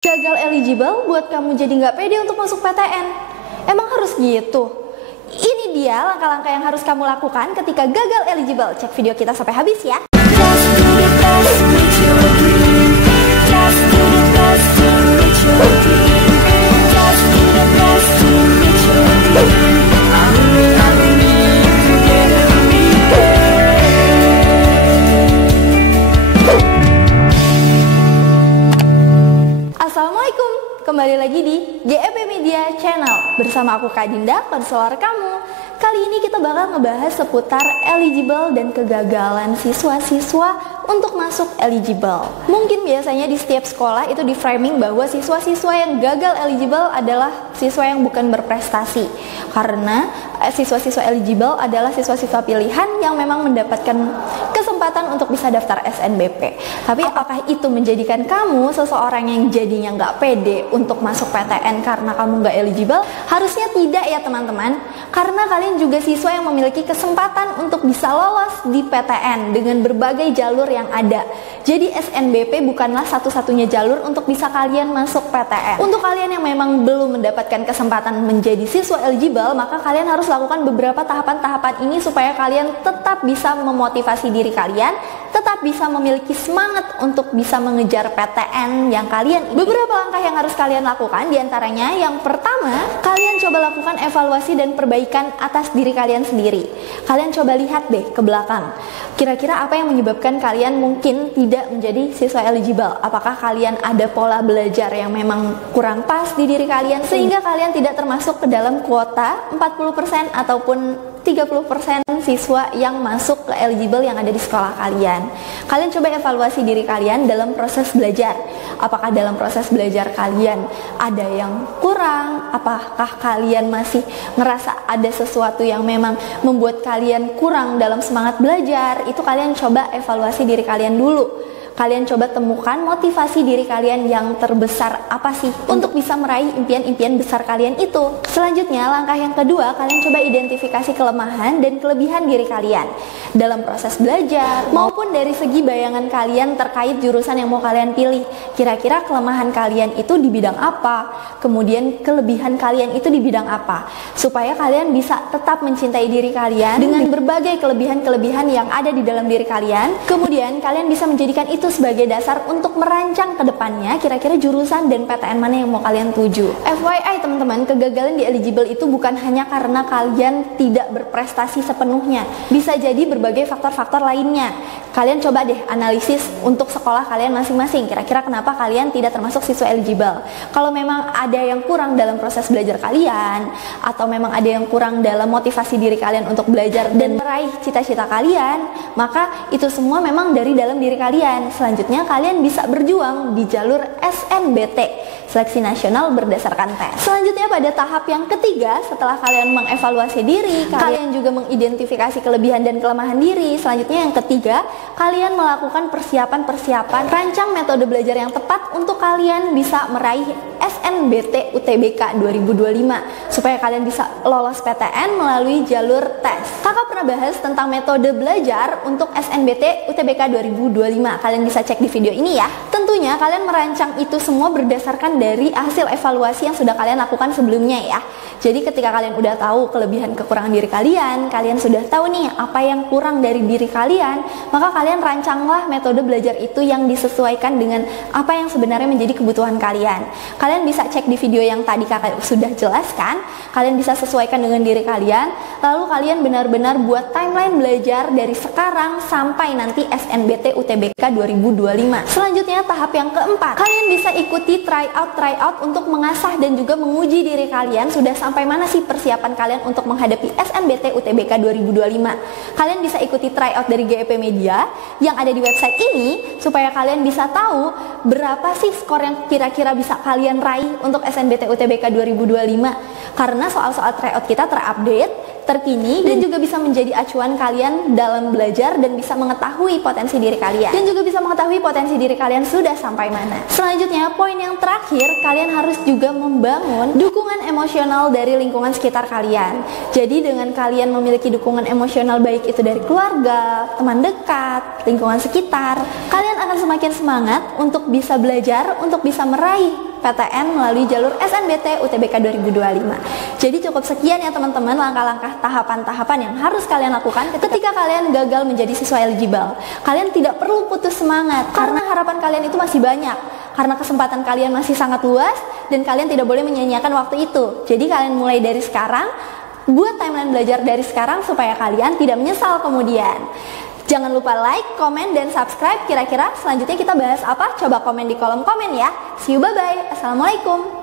Gagal eligible buat kamu jadi nggak pede untuk masuk PTN. Emang harus gitu? Ini dia langkah-langkah yang harus kamu lakukan ketika gagal eligible. Cek video kita sampai habis ya. Assalamualaikum, kembali lagi di GEP Media Channel bersama aku Kak Dinda, konselor kamu. Kali ini kita bakal ngebahas seputar eligible dan kegagalan siswa-siswa untuk masuk eligible. Mungkin biasanya di setiap sekolah itu di framing bahwa siswa-siswa yang gagal eligible adalah siswa yang bukan berprestasi. Karena siswa-siswa eligible adalah siswa-siswa pilihan yang memang mendapatkan kesempatan untuk bisa daftar SNBP. Tapi apakah itu menjadikan kamu seseorang yang jadinya nggak pede untuk masuk PTN karena kamu nggak eligible? Harusnya tidak ya teman-teman. Karena kalian juga siswa yang memiliki kesempatan untuk bisa lolos di PTN dengan berbagai jalur yang ada. Jadi SNBP bukanlah satu-satunya jalur untuk bisa kalian masuk PTN. Untuk kalian yang memang belum mendapatkan kesempatan menjadi siswa eligible, maka kalian harus lakukan beberapa tahapan-tahapan ini supaya kalian tetap bisa memotivasi diri kalian, tetap bisa memiliki semangat untuk bisa mengejar PTN yang kalian ingin. Beberapa langkah yang harus kalian lakukan diantaranya, yang pertama, kalian coba lakukan evaluasi dan perbaikan atas diri kalian sendiri. Kalian coba lihat deh ke belakang. Kira-kira apa yang menyebabkan kalian mungkin tidak menjadi siswa eligible? Apakah kalian ada pola belajar yang memang kurang pas di diri kalian sehingga kalian tidak termasuk ke dalam kuota 40% ataupun 30% siswa yang masuk ke eligible yang ada di sekolah kalian. Kalian coba evaluasi diri kalian dalam proses belajar. Apakah dalam proses belajar kalian ada yang kurang? Apakah kalian masih ngerasa ada sesuatu yang memang membuat kalian kurang dalam semangat belajar? Itu kalian coba evaluasi diri kalian dulu. Kalian coba temukan motivasi diri kalian yang terbesar apa sih untuk bisa meraih impian-impian besar kalian itu. Selanjutnya, langkah yang kedua, kalian coba identifikasi kelemahan dan kelebihan diri kalian dalam proses belajar maupun dari segi bayangan kalian terkait jurusan yang mau kalian pilih. Kira-kira kelemahan kalian itu di bidang apa? Kemudian kelebihan kalian itu di bidang apa? Supaya kalian bisa tetap mencintai diri kalian dengan berbagai kelebihan-kelebihan yang ada di dalam diri kalian. Kemudian kalian bisa menjadikan itu sebagai dasar untuk merancang ke depannya kira-kira jurusan dan PTN mana yang mau kalian tuju. FYI teman-teman, kegagalan di eligible itu bukan hanya karena kalian tidak berprestasi sepenuhnya. Bisa jadi berbagai faktor-faktor lainnya. Kalian coba deh analisis untuk sekolah kalian masing-masing. Kira-kira kenapa kalian tidak termasuk siswa eligible? Kalau memang ada yang kurang dalam proses belajar kalian, atau memang ada yang kurang dalam motivasi diri kalian untuk belajar dan meraih cita-cita kalian, maka itu semua memang dari dalam diri kalian. Selanjutnya kalian bisa berjuang di jalur SNBT, seleksi nasional berdasarkan tes. Selanjutnya pada tahap yang ketiga, setelah kalian mengevaluasi diri, kalian juga mengidentifikasi kelebihan dan kelemahan diri. Selanjutnya yang ketiga, kalian melakukan persiapan-persiapan, rancang metode belajar yang tepat untuk kalian bisa meraih SNBT UTBK 2025 supaya kalian bisa lolos PTN melalui jalur tes. Kakak pernah bahas tentang metode belajar untuk SNBT UTBK 2025. Kalian bisa cek di video ini ya. Tentunya kalian merancang itu semua berdasarkan dari hasil evaluasi yang sudah kalian lakukan sebelumnya ya. Jadi ketika kalian udah tahu kelebihan kekurangan diri kalian sudah tahu nih apa yang kurang dari diri kalian, maka kalian rancanglah metode belajar itu yang disesuaikan dengan apa yang sebenarnya menjadi kebutuhan kalian. Kalian bisa cek di video yang tadi kakak sudah jelaskan, kalian bisa sesuaikan dengan diri kalian, lalu kalian benar-benar buat timeline belajar dari sekarang sampai nanti SNBT UTBK 2025. Selanjutnya tahap yang keempat, kalian bisa ikuti tryout untuk mengasah dan juga menguji diri kalian sudah sampai mana sih persiapan kalian untuk menghadapi SNBT UTBK 2025. Kalian bisa ikuti tryout dari GEP Media yang ada di website ini supaya kalian bisa tahu berapa sih skor yang kira-kira bisa kalian raih untuk SNBT UTBK 2025. Karena soal-soal tryout kita terupdate, terkini, dan juga bisa menjadi acuan kalian dalam belajar dan bisa mengetahui potensi diri kalian. Dan juga bisa mengetahui potensi diri kalian sudah sampai mana. Selanjutnya, poin yang terakhir, kalian harus juga membangun dukungan emosional dari lingkungan sekitar kalian. Jadi dengan kalian memiliki dukungan emosional baik itu dari keluarga, teman dekat, lingkungan sekitar, kalian akan semakin semangat untuk bisa belajar, untuk bisa meraih PTN melalui jalur SNBT UTBK 2025. Jadi cukup sekian ya teman-teman langkah-langkah tahapan-tahapan yang harus kalian lakukan ketika kalian gagal menjadi siswa eligible. Kalian tidak perlu putus semangat karena harapan kalian itu masih banyak. Karena kesempatan kalian masih sangat luas dan kalian tidak boleh menyia-nyiakan waktu itu. Jadi kalian mulai dari sekarang, buat timeline belajar dari sekarang supaya kalian tidak menyesal kemudian. Jangan lupa like, komen, dan subscribe. Kira-kira selanjutnya kita bahas apa? Coba komen di kolom komen ya. See you, bye-bye. Assalamualaikum.